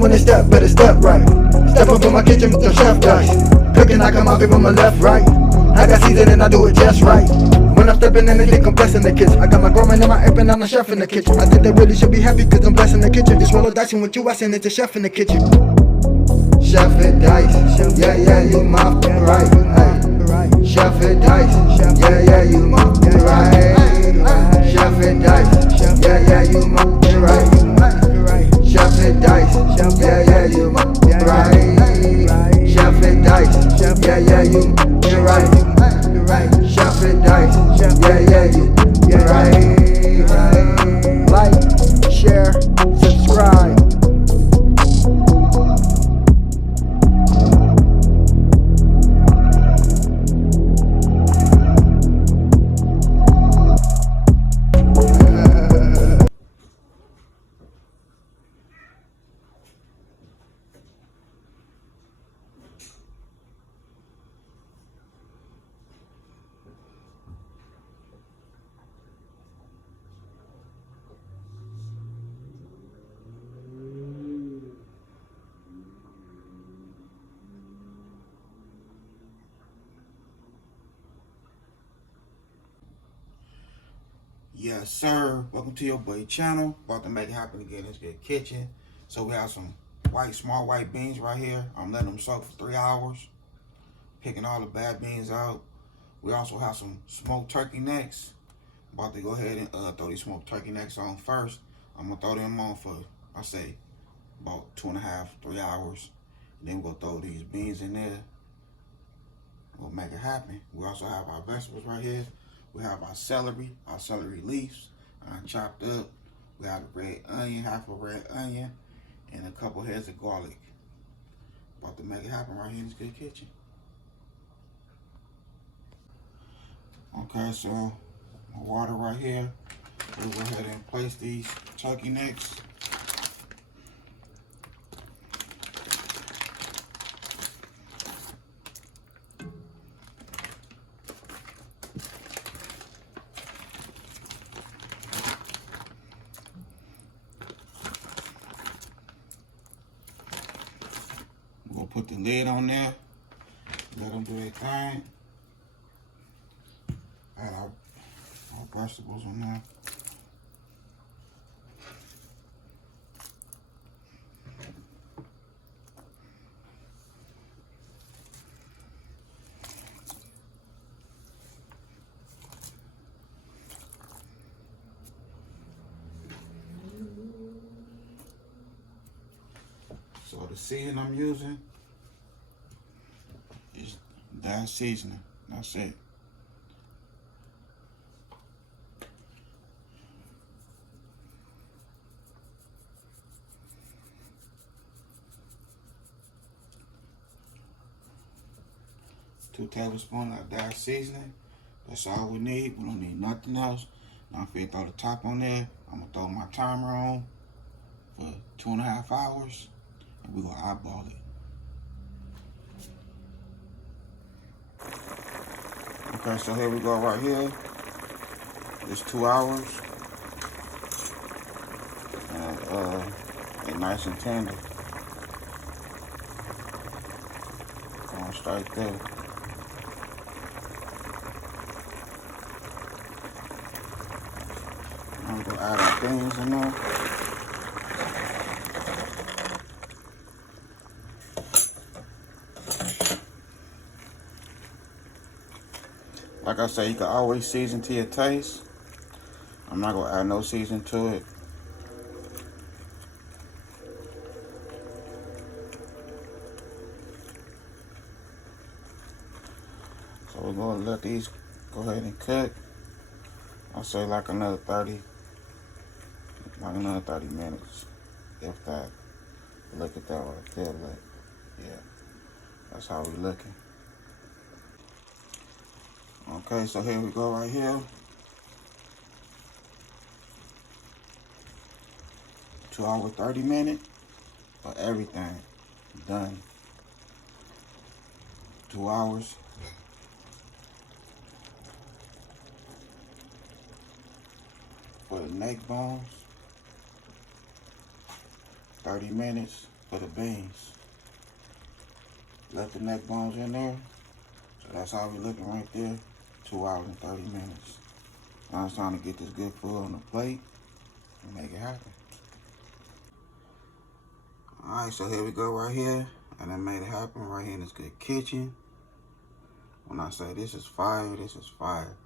when they step, better step right. Step up in my kitchen with the chef dice. Cooking, I come out from my left, right. I got season and I do it just right. When I'm stepping in, they think I'm blessing the kitchen. I got my grandma and my app and I'm the chef in the kitchen. I think they really should be happy cause I'm blessing the kitchen. Just roll a dice and with you, I send it to chef in the kitchen. CHEFHITDICE, yeah, yeah, you my right. CHEFHITDICE, yeah, yeah, you my right. CHEFHITDICE, yeah, yeah, you my right. CHEFHITDICE, yeah, yeah, you my right. CHEFHITDICE, yeah, yeah, you right. CHEFHITDICE, yeah, yeah, you right. Like, share, subscribe. Yes, sir. Welcome to your boy channel. About to make it happen again. Let's get kitchen. So we have some small white beans right here. I'm letting them soak for 3 hours. Picking all the bad beans out. We also have some smoked turkey necks. About to go ahead and throw these smoked turkey necks on first. I'm gonna throw them on for, I say, about 2.5, 3 hours. And then we'll throw these beans in there. We'll make it happen. We also have our vegetables right here. We have our celery leaves chopped up. We have a red onion, half a red onion, and a couple heads of garlic. About to make it happen right here in this good kitchen. Okay, so my water right here. We'll go ahead and place these turkey necks. We'll put the lid on there, let them do their thing. Add our vegetables on there. So the seasoning I'm using is that seasoning. That's it. Two tablespoons of that seasoning. That's all we need. We don't need nothing else. Now if we throw the top on there, I'm gonna throw my timer on for 2.5 hours. And we're gonna eyeball it. Okay, so here we go right here. It's 2 hours. And it's nice and tender. Going straight there. I'm gonna add our beans in there. Like I say, you can always season to your taste. I'm not gonna add no season to it. So we're gonna let these go ahead and cook. I'll say like another 30 minutes, if that. Look at that right there, like, yeah, that's how we looking. Okay, so here we go right here. 2 hours, 30 minutes for everything done. 2 hours. For the neck bones, 30 minutes. for the beans. Left the neck bones in there. So that's how we're looking right there. 2 hours and 30 minutes. Now it's time to get this good food on the plate and make it happen. Alright, so here we go right here. And I made it happen right here in this good kitchen. When I say this is fire, this is fire.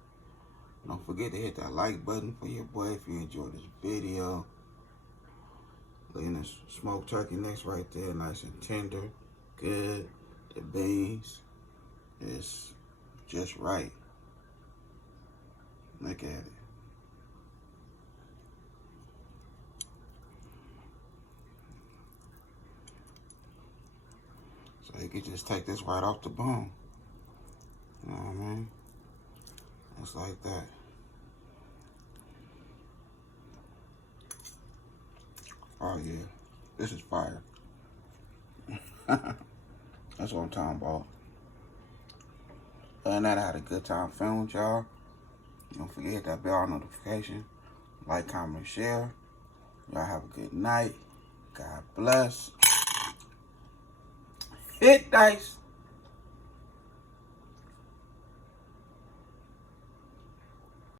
Don't forget to hit that like button for your boy if you enjoyed this video. Looking at smoked turkey necks right there, nice and tender, good. The beans is just right. Look at it. So you can just take this right off the bone. You know what I mean? Just like that. Oh yeah, this is fire. That's what I'm talking about. Other than that, I had a good time filming with y'all. Don't forget that bell notification. Like, comment, share. Y'all have a good night. God bless. Hit dice.